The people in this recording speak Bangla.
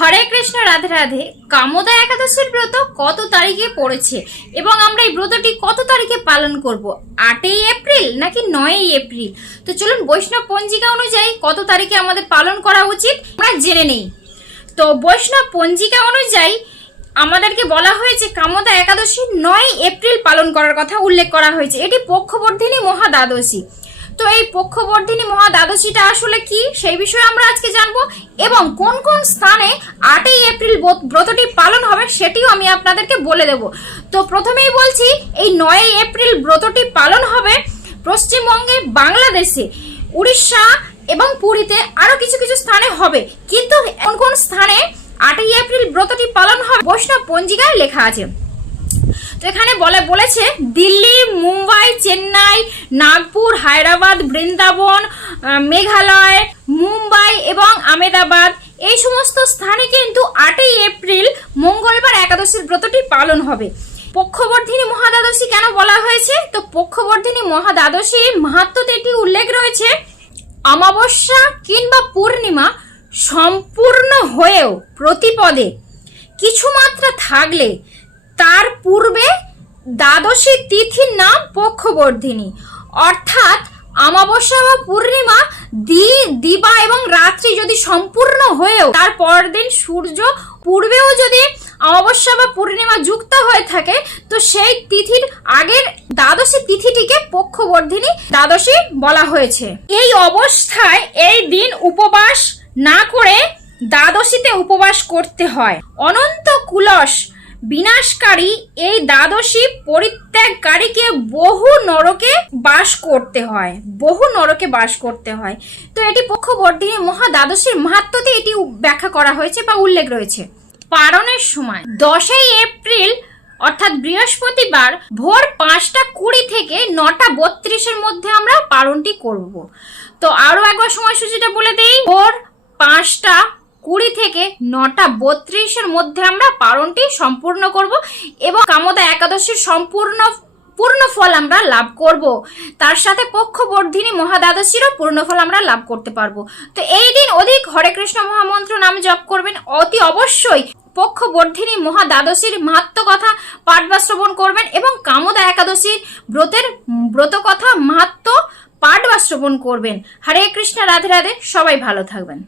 হরে কৃষ্ণ, রাধে রাধে। কামোদা একাদশীর ব্রত কত তারিখে পড়েছে এবং আমরা এই ব্রতটি কত তারিখে পালন করব? 8ই এপ্রিল নাকি 9ই এপ্রিল? তো চলুন বৈষ্ণব পঞ্জিকা অনুযায়ী কত তারিখে আমাদের পালন করা উচিত আমরা জেনে নেই। তো বৈষ্ণব পঞ্জিকা অনুযায়ী আমাদেরকে বলা হয়েছে কামোদা একাদশী 9ই এপ্রিল পালন করার কথা উল্লেখ করা হয়েছে। এটি পক্ষবর্ধিনী মহাদ্বাদশী। তো এই পক্ষবর্ধিনী মহাদ্বাদশীটা আসলে কি সেই বিষয়ে আমরা আজকে জানবো এবং কোন কোন স্থানে 8ই এপ্রিল ব্রতটি পালন হবে সেটিও আমি আপনাদেরকে বলে দেব। তো প্রথমেই বলছি, এই 9ই এপ্রিল ব্রতটি পালন হবে পশ্চিমবঙ্গে, বাংলাদেশে, উড়িষ্যা এবং পুরীতে, আরো কিছু কিছু স্থানে হবে। কিন্তু কোন কোন স্থানে 8ই এপ্রিল ব্রতটি পালন হবে বৈষ্ণব পঞ্জিকায় লেখা আছে। তো এখানে বলেছে দিল্লি, মুম্বাই, চেন্নাই, নাগপুর, হায়দ্রাবাদ, বৃন্দাবন, মেঘালয়, মুম্বাই এবং আহমেদাবাদ, এই সমস্ত স্থানে কিন্তু 8ই এপ্রিল মঙ্গলবার একাদশীর ব্রতটি পালন হবে। পক্ষবর্ধিনী মহাদ্বাদশী কেন বলা হয়েছে? তো পক্ষবর্ধিনী মহাদ্বাদশীর মাহাত্ম্যতে এটি উল্লেখ রয়েছে, অমাবস্যা কিংবা পূর্ণিমা সম্পূর্ণ হয়েও প্রতিপদে কিছু মাত্রা থাকলে তার পূর্বে দ্বাদশী তিথির নাম পক্ষবর্ধিনী। অর্থাৎ অমাবস্যা বা পূর্ণিমা দিবা এবং রাত্রি যদি সম্পূর্ণ হয়েও তার পরের দিন সূর্য পূর্বেও যদি অমাবস্যা বা পূর্ণিমা যুক্ত হয়ে থাকে, তো সেই তিথির আগের দ্বাদশী তিথিটিকে পক্ষবর্ধিনী দ্বাদশী বলা হয়েছে। এই অবস্থায় এই দিন উপবাস না করে দ্বাদশীতে উপবাস করতে হয়। অনন্ত কুলস বিনাশকারী এই দ্বাদশী পরিত্যাগকারীকে বহু নরকে বাস করতে হয়। তো এটি পক্ষবর্ধিনী মহাদ্বাদশীর মাহাত্ম্যতে এটি ব্যাখ্যা করা হয়েছে বা উল্লেখ রয়েছে। পালনের সময় 10ই এপ্রিল অর্থাৎ বৃহস্পতিবার ভোর 5:20 থেকে 9:32 মধ্যে আমরা পালনটি করব। তো আরো একবার সময়সূচিটা বলে দেই, ভোর 5:20 থেকে 9:32 মধ্যে আমরা পালনটি সম্পূর্ণ করব এবং কামোদা একাদশীর পূর্ণ ফল আমরা লাভ করব। তার সাথে পক্ষবর্ধিনী মহাদ্বাদশীরও পূর্ণ ফল আমরা লাভ করতে পারবো। তো এই দিন অধিক হরে কৃষ্ণ মহামন্ত্র নাম জপ করবেন। অতি অবশ্যই পক্ষবর্ধিনী মহাদ্বাদশীর মাহাত্ম্য কথা পাঠ বা শ্রবণ করবেন এবং কামোদা একাদশীর ব্রত কথা মাহাত্ম্য পাঠ বা শ্রবণ করবেন। হরে কৃষ্ণ, রাধে রাধে। সবাই ভালো থাকবেন।